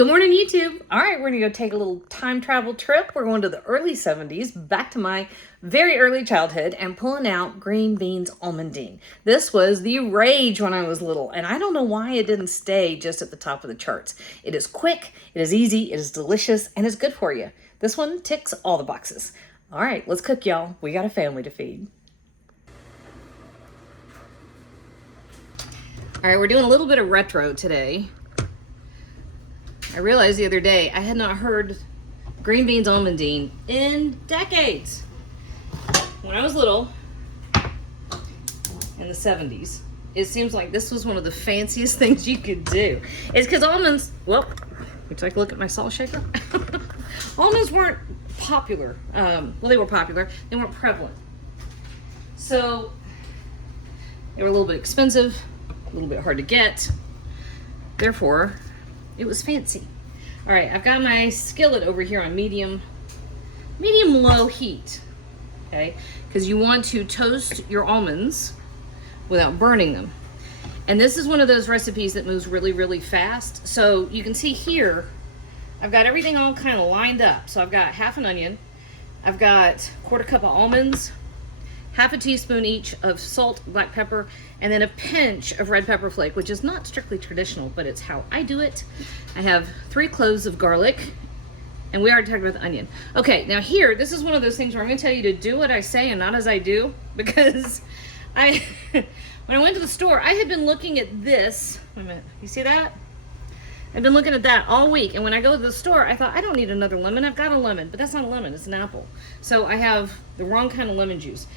Good morning, YouTube. All right, we're gonna go take a little time travel trip. We're going to the early 70s, back to my very early childhood, and pulling out Green Beans Almondine. This was the rage when I was little, and I don't know why it didn't stay just at the top of the charts. It is quick, it is easy, it is delicious, and it's good for you. This one ticks all the boxes. All right, let's cook, y'all. We got a family to feed. All right, we're doing a little bit of retro today. I realized the other day I had not heard Green Beans Almondine in decades. When I was little, in the 70s, it seems like this was one of the fanciest things you could do. It's because almonds, well, you take a look at my salt shaker. Almonds weren't popular. Well, they were popular. They weren't prevalent. So they were a little bit expensive, a little bit hard to get. Therefore, it was fancy. All right, I've got my skillet over here on medium low heat, okay? Because you want to toast your almonds without burning them. And this is one of those recipes that moves really, really fast. So you can see here, I've got everything all kind of lined up. So I've got half an onion, I've got a quarter cup of almonds, half a teaspoon each of salt, black pepper, and then a pinch of red pepper flake, which is not strictly traditional, but it's how I do it. I have 3 cloves of garlic, and we already talked about the onion. Okay, now here, this is one of those things where I'm gonna tell you to do what I say and not as I do, because when I went to the store, I had been looking at this. Wait a minute, you see that? I've been looking at that all week, and when I go to the store, I thought, I don't need another lemon. I've got a lemon, but that's not a lemon, it's an apple. So I have the wrong kind of lemon juice.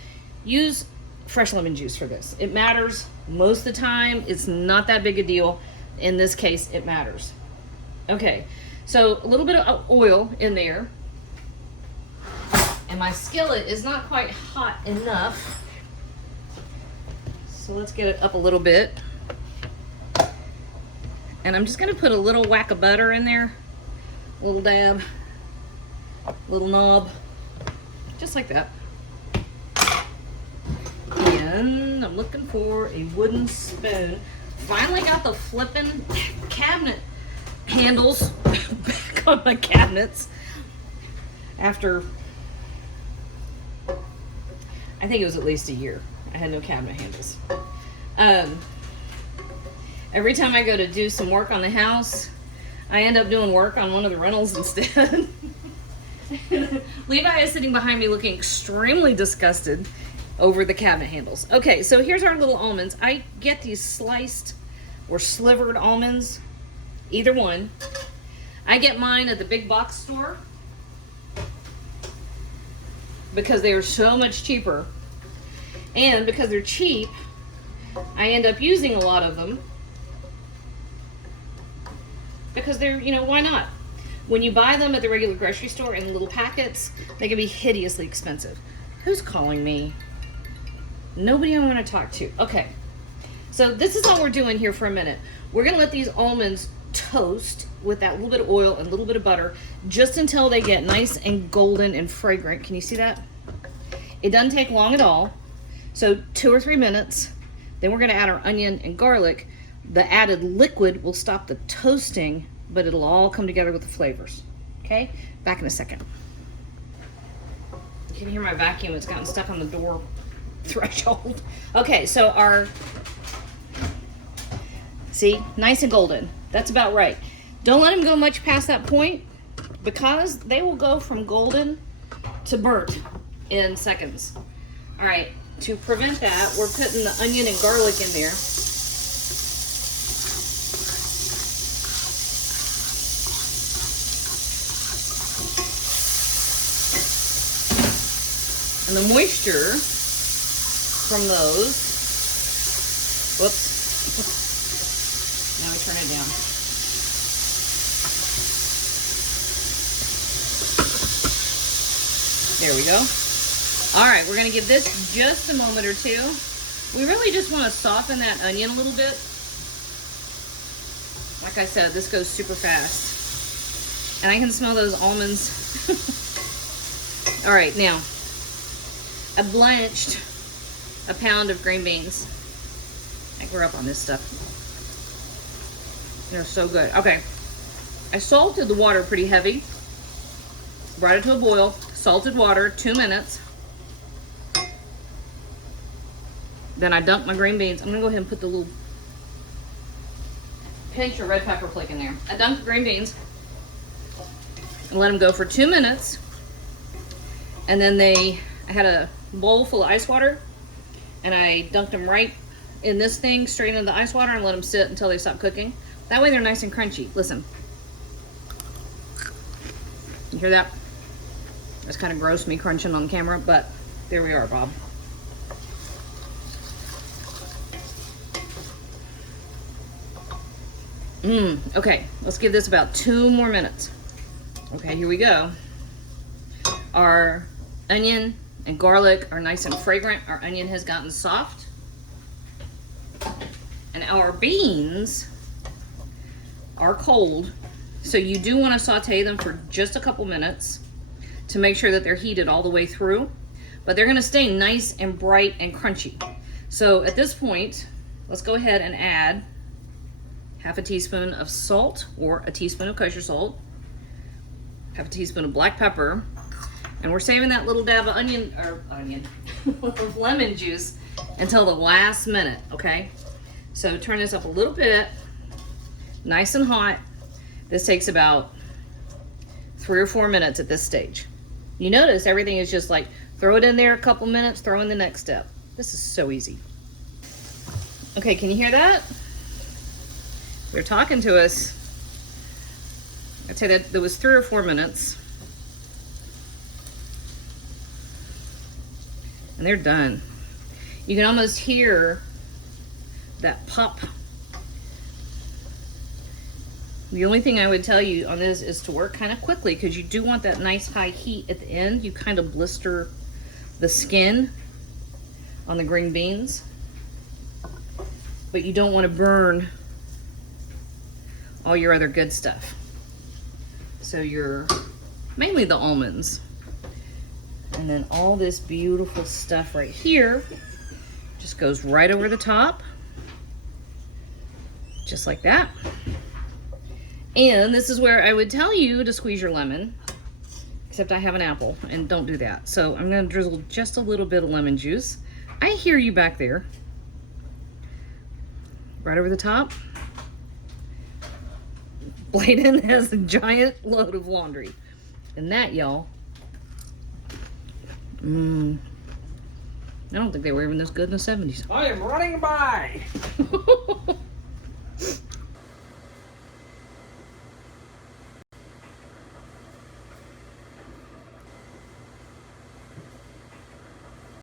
Use fresh lemon juice for this. It matters most of the time. It's not that big a deal. In this case, it matters. Okay, so a little bit of oil in there. And my skillet is not quite hot enough. So let's get it up a little bit. And I'm just gonna put a little whack of butter in there. A little dab, little knob, just like that. And I'm looking for a wooden spoon. Finally got the flipping cabinet handles back on my cabinets after, I think it was at least a year. I had no cabinet handles. Every time I go to do some work on the house, I end up doing work on one of the rentals instead. Levi is sitting behind me looking extremely disgusted over the cabinet handles. Okay, so here's our little almonds. I get these sliced or slivered almonds, either one. I get mine at the big box store because they are so much cheaper. And because they're cheap, I end up using a lot of them because they're, you know, why not? When you buy them at the regular grocery store in little packets, they can be hideously expensive. Who's calling me? Nobody I want to talk to. Okay, so this is all we're doing here for a minute. We're gonna let these almonds toast with that little bit of oil and a little bit of butter just until they get nice and golden and fragrant. Can you see that? It doesn't take long at all. So 2 or 3 minutes. Then we're gonna add our onion and garlic. The added liquid will stop the toasting, but it'll all come together with the flavors. Okay, back in a second. You can hear my vacuum. It's gotten stuck on the door threshold. Okay, so see, nice and golden. That's about right. Don't let them go much past that point because they will go from golden to burnt in seconds. All right, to prevent that, we're putting the onion and garlic in there. And the moisture from those, whoops, now I turn it down. There we go. All right, we're gonna give this just a moment or two. We really just wanna soften that onion a little bit. Like I said, this goes super fast. And I can smell those almonds. All right, now, I blanched a pound of green beans. I grew up on this stuff. They're so good. Okay. I salted the water pretty heavy. Brought it to a boil. Salted water, 2 minutes. Then I dunked my green beans. I'm gonna go ahead and put the little pinch of red pepper flake in there. I dunked the green beans and let them go for 2 minutes. And then I had a bowl full of ice water, and I dunked them right in this thing, straight into the ice water, and let them sit until they stop cooking. That way they're nice and crunchy. Listen. You hear that? That's kind of gross, me crunching on camera, but there we are, Bob. Okay, let's give this about 2 more minutes. Okay, here we go. Our onion and garlic are nice and fragrant. Our onion has gotten soft. And our beans are cold. So you do want to saute them for just a couple minutes to make sure that they're heated all the way through. But they're going to stay nice and bright and crunchy. So at this point, let's go ahead and add half a teaspoon of salt, or a teaspoon of kosher salt, half a teaspoon of black pepper, and we're saving that little dab of of lemon juice until the last minute, okay? So turn this up a little bit, nice and hot. This takes about 3 or 4 minutes at this stage. You notice everything is just like, throw it in there a couple minutes, throw in the next step. This is so easy. Okay, can you hear that? They're talking to us. I'd say that there was 3 or 4 minutes. And they're done. You can almost hear that pop. The only thing I would tell you on this is to work kind of quickly, because you do want that nice high heat at the end. You kind of blister the skin on the green beans, but you don't want to burn all your other good stuff. So mainly the almonds, and then all this beautiful stuff right here just goes right over the top, just like that. And this is where I would tell you to squeeze your lemon, except I have an apple and don't do that. So I'm gonna drizzle just a little bit of lemon juice. I hear you back there. Right over the top. Bladen has a giant load of laundry. And that, y'all, I don't think they were even this good in the 70s. I am running by.